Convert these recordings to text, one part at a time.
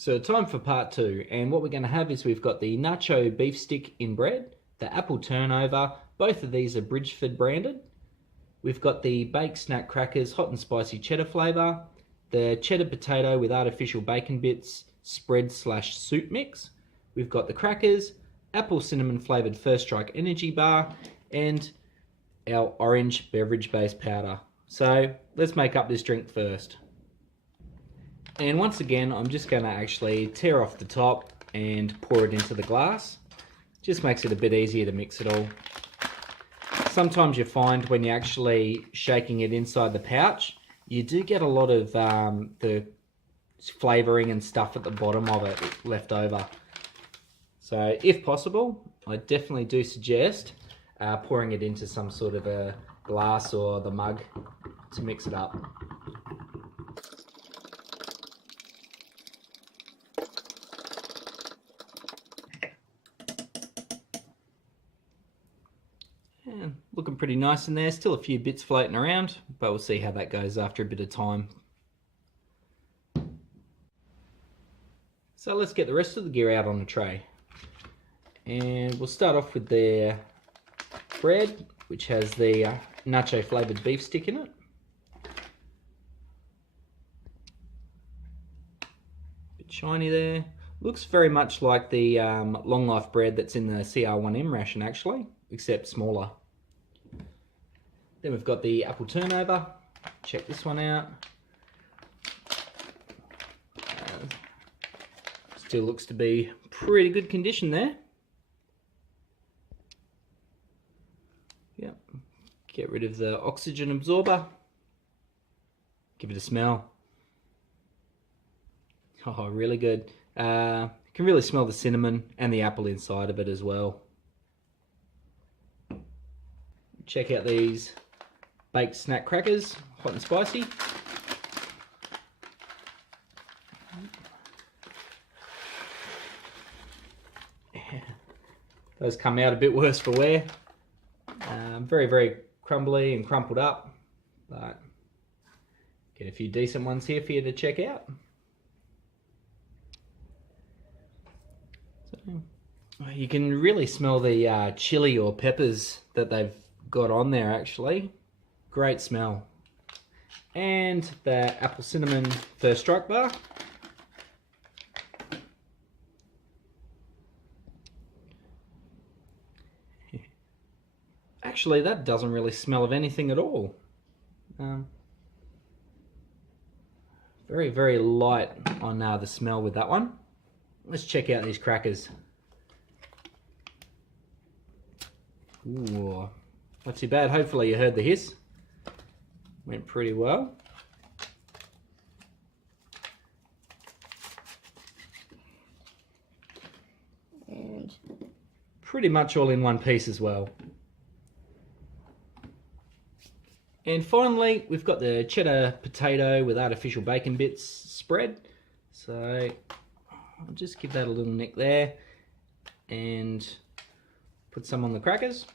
So time for part two, and what we're going to have is we've got the nacho beef stick in bread, the apple turnover, both of these are Bridgeford branded. We've got the baked snack crackers, hot and spicy cheddar flavour, the cheddar potato with artificial bacon bits, spread / soup mix. We've got the crackers, apple cinnamon flavoured First Strike energy bar, and our orange beverage based powder. So let's make up this drink first. And once again, I'm just going to actually tear off the top and pour it into the glass. Just makes it a bit easier to mix it all. Sometimes you find when you're actually shaking it inside the pouch, you do get a lot of the flavouring and stuff at the bottom of it left over. So if possible, I definitely do suggest pouring it into some sort of a glass or the mug to mix it up. And looking pretty nice in there, still a few bits floating around, but we'll see how that goes after a bit of time. So let's get the rest of the gear out on the tray. And we'll start off with the bread, which has the nacho flavoured beef stick in it. Bit shiny there. Looks very much like the long life bread that's in the CR1M ration actually, except smaller. Then we've got the apple turnover. Check this one out. Still looks to be pretty good condition there. Yep. Get rid of the oxygen absorber. Give it a smell. Oh, really good. You can really smell the cinnamon and the apple inside of it as well. Check out these baked snack crackers, hot and spicy. Those come out a bit worse for wear. Very, very crumbly and crumpled up, but get a few decent ones here for you to check out. So, you can really smell the chili or peppers that they've got on there actually. Great smell. And the apple cinnamon First Strike bar. Actually, that doesn't really smell of anything at all. Very, very light on the smell with that one. Let's check out these crackers. Ooh, not too bad. Hopefully you heard the hiss. Went pretty well. And pretty much all in one piece as well. And finally, we've got the cheddar potato with artificial bacon bits spread. So I'll just give that a little nick there and put some on the crackers.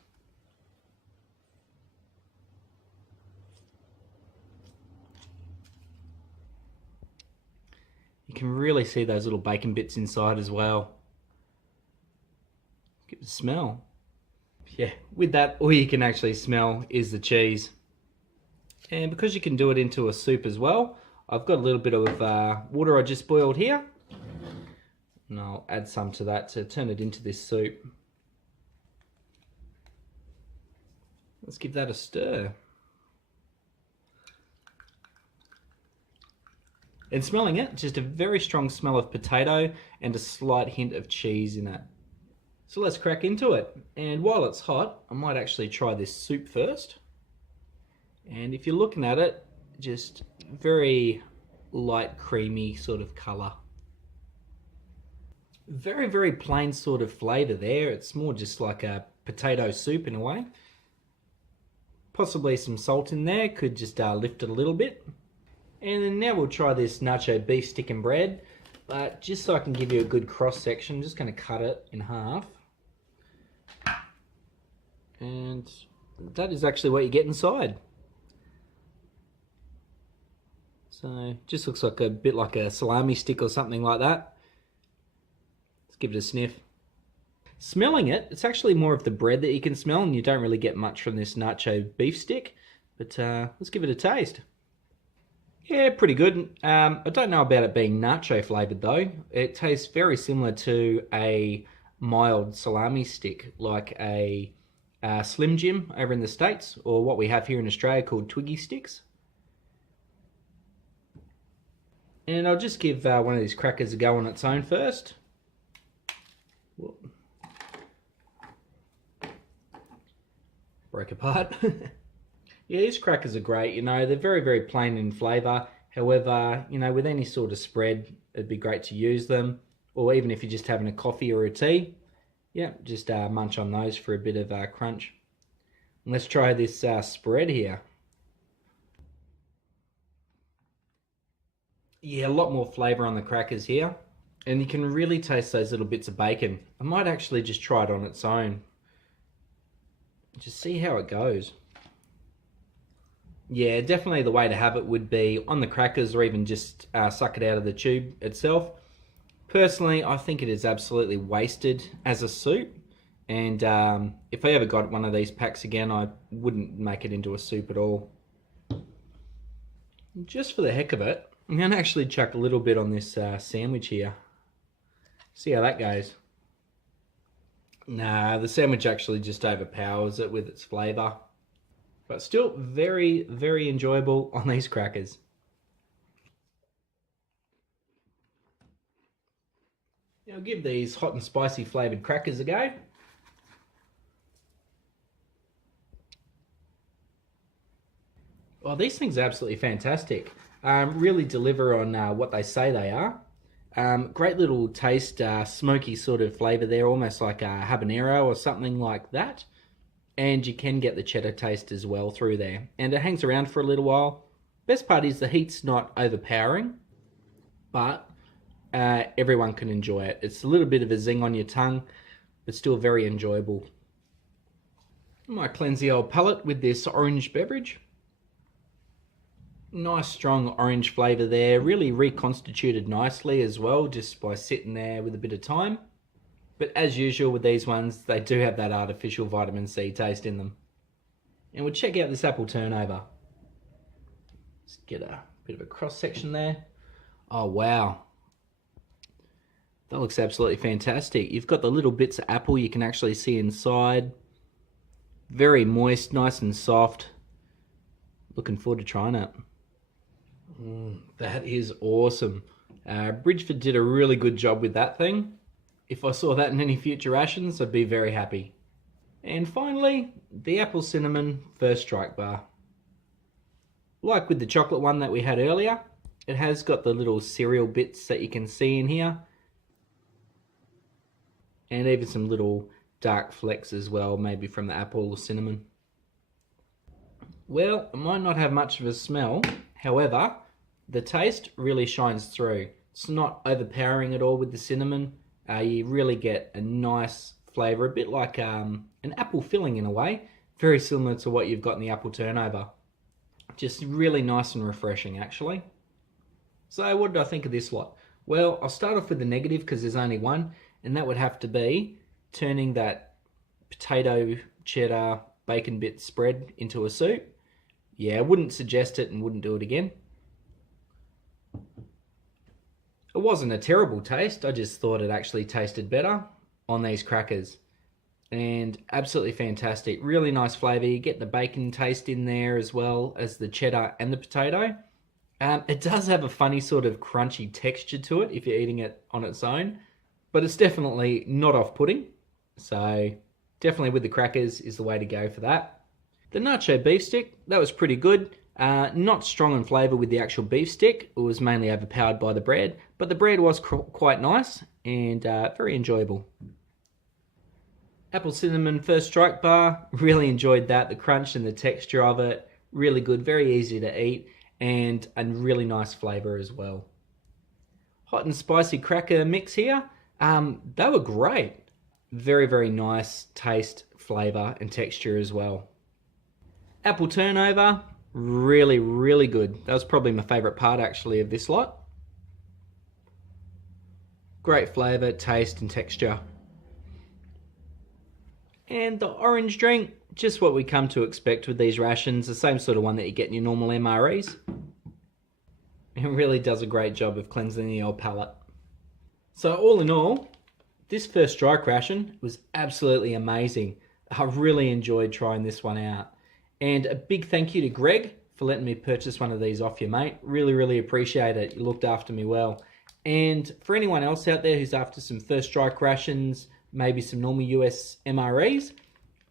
You can really see those little bacon bits inside as well. Give it a smell. Yeah, with that, all you can actually smell is the cheese. And because you can do it into a soup as well, I've got a little bit of water I just boiled here. And I'll add some to that to turn it into this soup. Let's give that a stir. And smelling it, just a very strong smell of potato and a slight hint of cheese in it. So let's crack into it. And while it's hot, I might actually try this soup first. And if you're looking at it, just very light creamy sort of colour. Very, very plain sort of flavour there. It's more just like a potato soup in a way. Possibly some salt in there, could just lift it a little bit. And then now we'll try this nacho beef stick and bread. But just so I can give you a good cross section, I'm just going to cut it in half. And that is actually what you get inside. So just looks like a bit like a salami stick or something like that. Let's give it a sniff. Smelling it, it's actually more of the bread that you can smell, and you don't really get much from this nacho beef stick. But let's give it a taste. Yeah, pretty good. I don't know about it being nacho flavoured though. It tastes very similar to a mild salami stick, like a Slim Jim over in the States, or what we have here in Australia called Twiggy sticks. And I'll just give one of these crackers a go on its own first. Whoop. Broke apart. Yeah, these crackers are great. You know, they're very, very plain in flavour. However, you know, with any sort of spread, it'd be great to use them. Or even if you're just having a coffee or a tea, yeah, just munch on those for a bit of crunch. And let's try this spread here. Yeah, a lot more flavour on the crackers here. And you can really taste those little bits of bacon. I might actually just try it on its own. Just see how it goes. Yeah, definitely the way to have it would be on the crackers, or even just suck it out of the tube itself. Personally, I think it is absolutely wasted as a soup. And if I ever got one of these packs again, I wouldn't make it into a soup at all. Just for the heck of it, I'm going to actually chuck a little bit on this sandwich here. See how that goes. Nah, the sandwich actually just overpowers it with its flavour. But still very, very enjoyable on these crackers. Now give these hot and spicy flavoured crackers a go. Well, these things are absolutely fantastic. Really deliver on what they say they are. Great little taste, smoky sort of flavour there, almost like a habanero or something like that. And you can get the cheddar taste as well through there. And it hangs around for a little while. Best part is the heat's not overpowering, but everyone can enjoy it. It's a little bit of a zing on your tongue, but still very enjoyable. I might cleanse the old palate with this orange beverage. Nice strong orange flavour there, really reconstituted nicely as well, just by sitting there with a bit of time. But as usual with these ones, they do have that artificial vitamin C taste in them. And we'll check out this apple turnover. Let's get a bit of a cross section there. Oh wow. That looks absolutely fantastic. You've got the little bits of apple you can actually see inside. Very moist, nice and soft. Looking forward to trying it. That is awesome. Bridgeford did a really good job with that thing. If I saw that in any future rations, I'd be very happy. And finally, the apple cinnamon First Strike bar. Like with the chocolate one that we had earlier, it has got the little cereal bits that you can see in here. And even some little dark flecks as well, maybe from the apple or cinnamon. Well, it might not have much of a smell, however, the taste really shines through. It's not overpowering at all with the cinnamon. You really get a nice flavour, a bit like an apple filling in a way, very similar to what you've got in the apple turnover. Just really nice and refreshing actually. So what did I think of this lot? Well, I'll start off with the negative because there's only one, and that would have to be turning that potato, cheddar, bacon bit spread into a soup. Yeah, I wouldn't suggest it and wouldn't do it again. It wasn't a terrible taste, I just thought it actually tasted better on these crackers. And absolutely fantastic, really nice flavour. You get the bacon taste in there as well as the cheddar and the potato. It does have a funny sort of crunchy texture to it if you're eating it on its own, but it's definitely not off-putting. So definitely with the crackers is the way to go for that. The nacho beef stick, that was pretty good. Not strong in flavour with the actual beef stick. It was mainly overpowered by the bread, but the bread was quite nice and very enjoyable. Apple cinnamon First Strike bar, really enjoyed that. The crunch and the texture of it, really good, very easy to eat, and a really nice flavour as well. Hot and spicy cracker mix here, they were great. Very, very nice taste, flavour and texture as well. Apple turnover, really, really good. That was probably my favourite part actually of this lot. Great flavour, taste and texture. And the orange drink, just what we come to expect with these rations, the same sort of one that you get in your normal MREs. It really does a great job of cleansing the old palate. So all in all, this First Strike ration was absolutely amazing. I really enjoyed trying this one out. And a big thank you to Greg for letting me purchase one of these off you, mate. Really appreciate it. You looked after me well. And for anyone else out there who's after some First Strike rations, maybe some normal US MREs,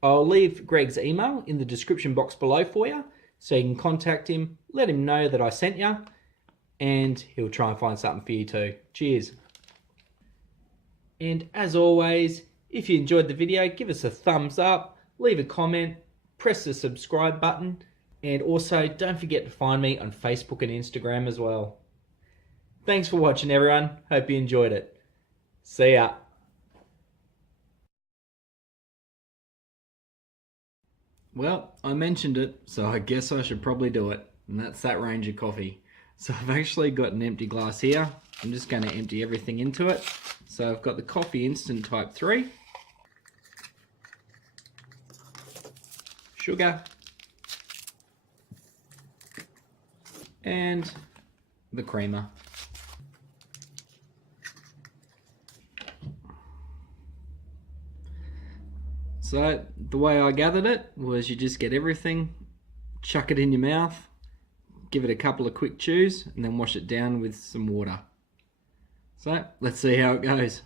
I'll leave Greg's email in the description box below for you, so you can contact him, let him know that I sent you, and he'll try and find something for you too. Cheers. And as always, if you enjoyed the video, give us a thumbs up, leave a comment, press the subscribe button, and also don't forget to find me on Facebook and Instagram as well. Thanks for watching, everyone. Hope you enjoyed it. See ya. Well, I mentioned it, so I guess I should probably do it. And that's that range of coffee. So I've actually got an empty glass here. I'm just going to empty everything into it. So I've got the Coffee Instant Type 3. Sugar. And the creamer. So the way I gathered it was you just get everything, chuck it in your mouth, give it a couple of quick chews, and then wash it down with some water. So let's see how it goes.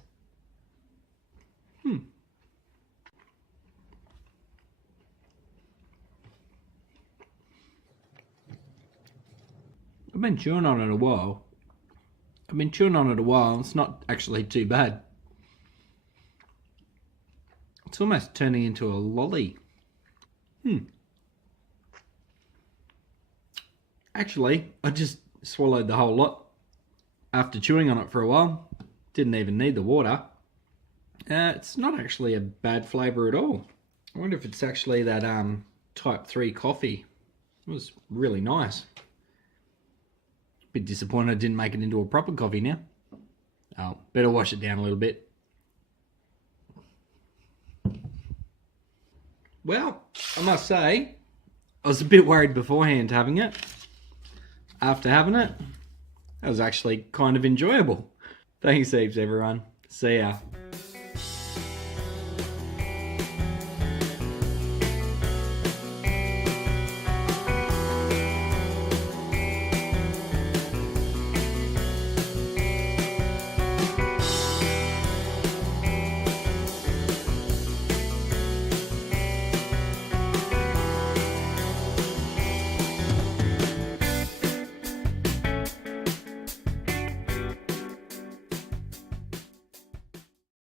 I've been chewing on it a while. It's not actually too bad. It's almost turning into a lolly. Actually, I just swallowed the whole lot after chewing on it for a while. Didn't even need the water. It's not actually a bad flavour at all. I wonder if it's actually that Type 3 coffee. It was really nice. Bit disappointed I didn't make it into a proper coffee now. Oh, better wash it down a little bit. Well, I must say, I was a bit worried beforehand having it. After having it, that was actually kind of enjoyable. Thanks heaps, everyone. See ya.